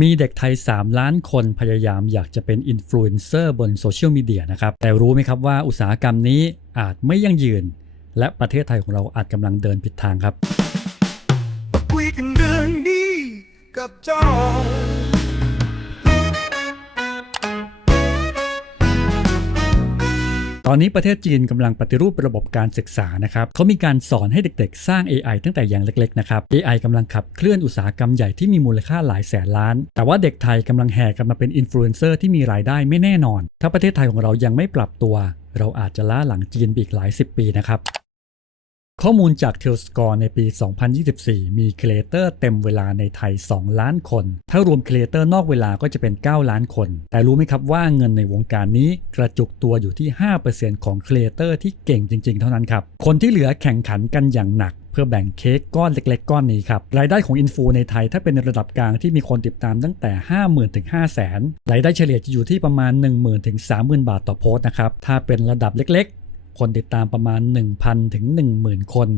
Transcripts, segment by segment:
มีเด็กไทย 3 ล้านคนพยายามอยากจะเป็นอินฟลูเอนเซอร์บนโซเชียลมีเดียนะครับ แต่รู้ไหมครับว่าอุตสาหกรรมนี้อาจไม่ยั่งยืน และประเทศไทยของเราอาจกำลังเดินผิดทางครับคุยกันเรื่องนี้กับจอ ตอนนี้ประเทศจีนกำลังปฏิรูประบบการศึกษานะครับเขามีการสอนให้เด็กๆ สร้าง AI ตั้งแต่อย่างเล็กๆนะครับ AI กำลังขับเคลื่อนอุตสาหกรรมใหญ่ที่มีมูลค่าหลายแสนล้าน แต่ว่าเด็กไทยกำลังแห่กันมาเป็นอินฟลูเอนเซอร์ที่มีรายได้ไม่แน่นอน ถ้าประเทศไทยของเรายังไม่ปรับตัว เราอาจจะล้าหลังจีนไปอีกหลายสิบปีนะครับ ข้อมูลจาก t e l s c o r e ในปี 2024 มีครีเอเตอร์เต็มเวลาในไทย 2 ล้านคน ถ้ารวมครีเอเตอร์นอกเวลาก็จะเป็น 9 ล้านคน แต่รู้ไหมครับว่าเงินในวงการนี้กระจุกตัวอยู่ที่ 5%ของครีเอเตอร์ที่เก่งจริง ๆ เท่านั้นครับ คนที่เหลือแข่งขันกันอย่างหนักเพื่อแบ่งเค้กก้อนเล็ก ๆ ก้อนนี้ครับ รายได้ของอินฟูในไทยถ้าเป็นระดับกลางที่มีคนติดตามตั้งแต่ 50,000 ถึง 500,000รายได้เฉลี่ยจะอยู่ที่ประมาณ 10,000 ถึง 30,000 บาทต่อโพสต์นะครับ ถ้าเป็นระดับเล็กๆ คนติดตามประมาณ 1,000 ถึง 10,000 คน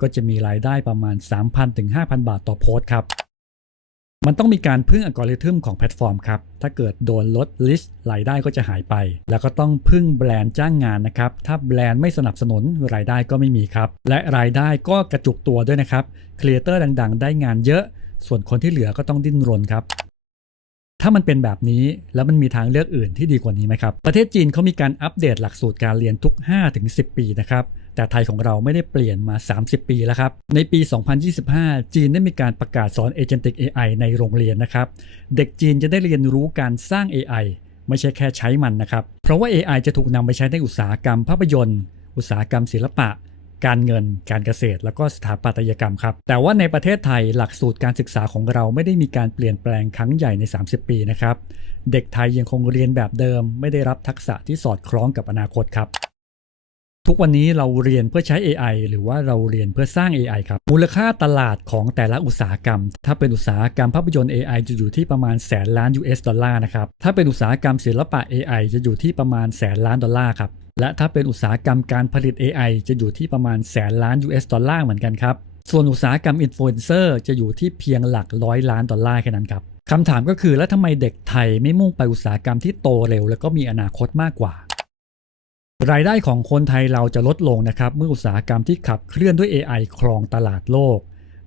ก็จะมีรายได้ประมาณ 3,000 ถึง 5,000 บาทต่อโพสต์ครับ มันต้องมีการพึ่งอัลกอริทึมของแพลตฟอร์มครับ ถ้าเกิดโดนลดลิสต์รายได้ก็จะหายไป แล้วก็ต้องพึ่งแบรนด์จ้างงานนะครับ ถ้าแบรนด์ไม่สนับสนุนรายได้ก็ไม่มีครับ และรายได้ก็กระจุกตัวด้วยนะครับ ครีเอเตอร์ดังๆ ได้งานเยอะ ส่วนคนที่เหลือก็ต้องดิ้นรนครับ ถ้ามันเป็นแบบนี้แล้วมันมีทางเลือกอื่นที่ดีกว่านี้ไหมครับ ประเทศจีนเขามีการอัปเดตหลักสูตรการเรียนทุก 5-10 ปีนะครับแต่ไทยของเราไม่ได้เปลี่ยนมา 30 ปีแล้วครับ ในปี 2025 จีนได้มีการประกาศสอน Agentic AI ในโรงเรียนนะครับ เด็กจีนจะได้เรียนรู้การสร้าง AI ไม่ใช่แค่ใช้มันนะครับ เพราะว่า AI จะถูกนำไปใช้ในอุตสาหกรรมภาพยนตร์ อุตสาหกรรมศิลปะ การเงิน การเกษตร แล้วก็สถาปัตยกรรมครับ แต่ว่าในประเทศไทยหลักสูตรการศึกษาของเราไม่ได้มีการเปลี่ยนแปลงครั้งใหญ่ใน 30 ปีนะครับ เด็กไทยยังคงเรียนแบบเดิม ไม่ได้รับทักษะที่สอดคล้องกับอนาคตครับ ทุกวันนี้เราเรียนเพื่อใช้ AI หรือว่าเราเรียนเพื่อสร้าง AI ครับ มูลค่าตลาดของแต่ละอุตสาหกรรม ถ้าเป็นอุตสาหกรรมภาพยนตร์ AI จะอยู่ที่ประมาณแสนล้าน US ดอลลาร์นะครับ ถ้าเป็นอุตสาหกรรมศิลปะ AI จะอยู่ที่ประมาณแสนล้านดอลลาร์ครับ และถ้าเป็นอุตสาหกรรมการผลิต AI จะอยู่ที่ประมาณแสนล้าน US ดอลลาร์เหมือนกันครับ ส่วนอุตสาหกรรมอินฟลูเอนเซอร์จะอยู่ที่เพียงหลักร้อยล้านดอลลาร์แค่นั้นครับคำถามก็คือแล้วทำไมเด็กไทยไม่มุ่งไปอุตสาหกรรมที่โตเร็ว แล้วก็มีอนาคตมากกว่า รายได้ของคนไทยเราจะลดลงนะครับเมื่ออุตสาหกรรมที่ขับเคลื่อนด้วย AI ครองตลาดโลก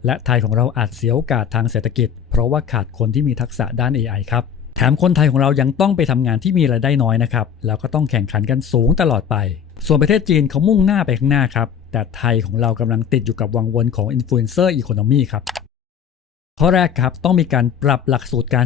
และไทยของเราอาจเสียโอกาสทางเศรษฐกิจ เพราะว่าขาดคนที่มีทักษะด้าน AI ครับ แถมคนไทยของเรายังต้องไปทำงานที่มีรายได้น้อยนะครับ แล้วก็ต้องแข่งขันกันสูงตลอดไป ส่วนประเทศจีนเขามุ่งหน้าไปข้างหน้าครับ แต่ไทยของเรากำลังติดอยู่กับวังวนของ Influencer Economy ครับข้อแรกครับต้องมีการปรับหลักสูตรการศึก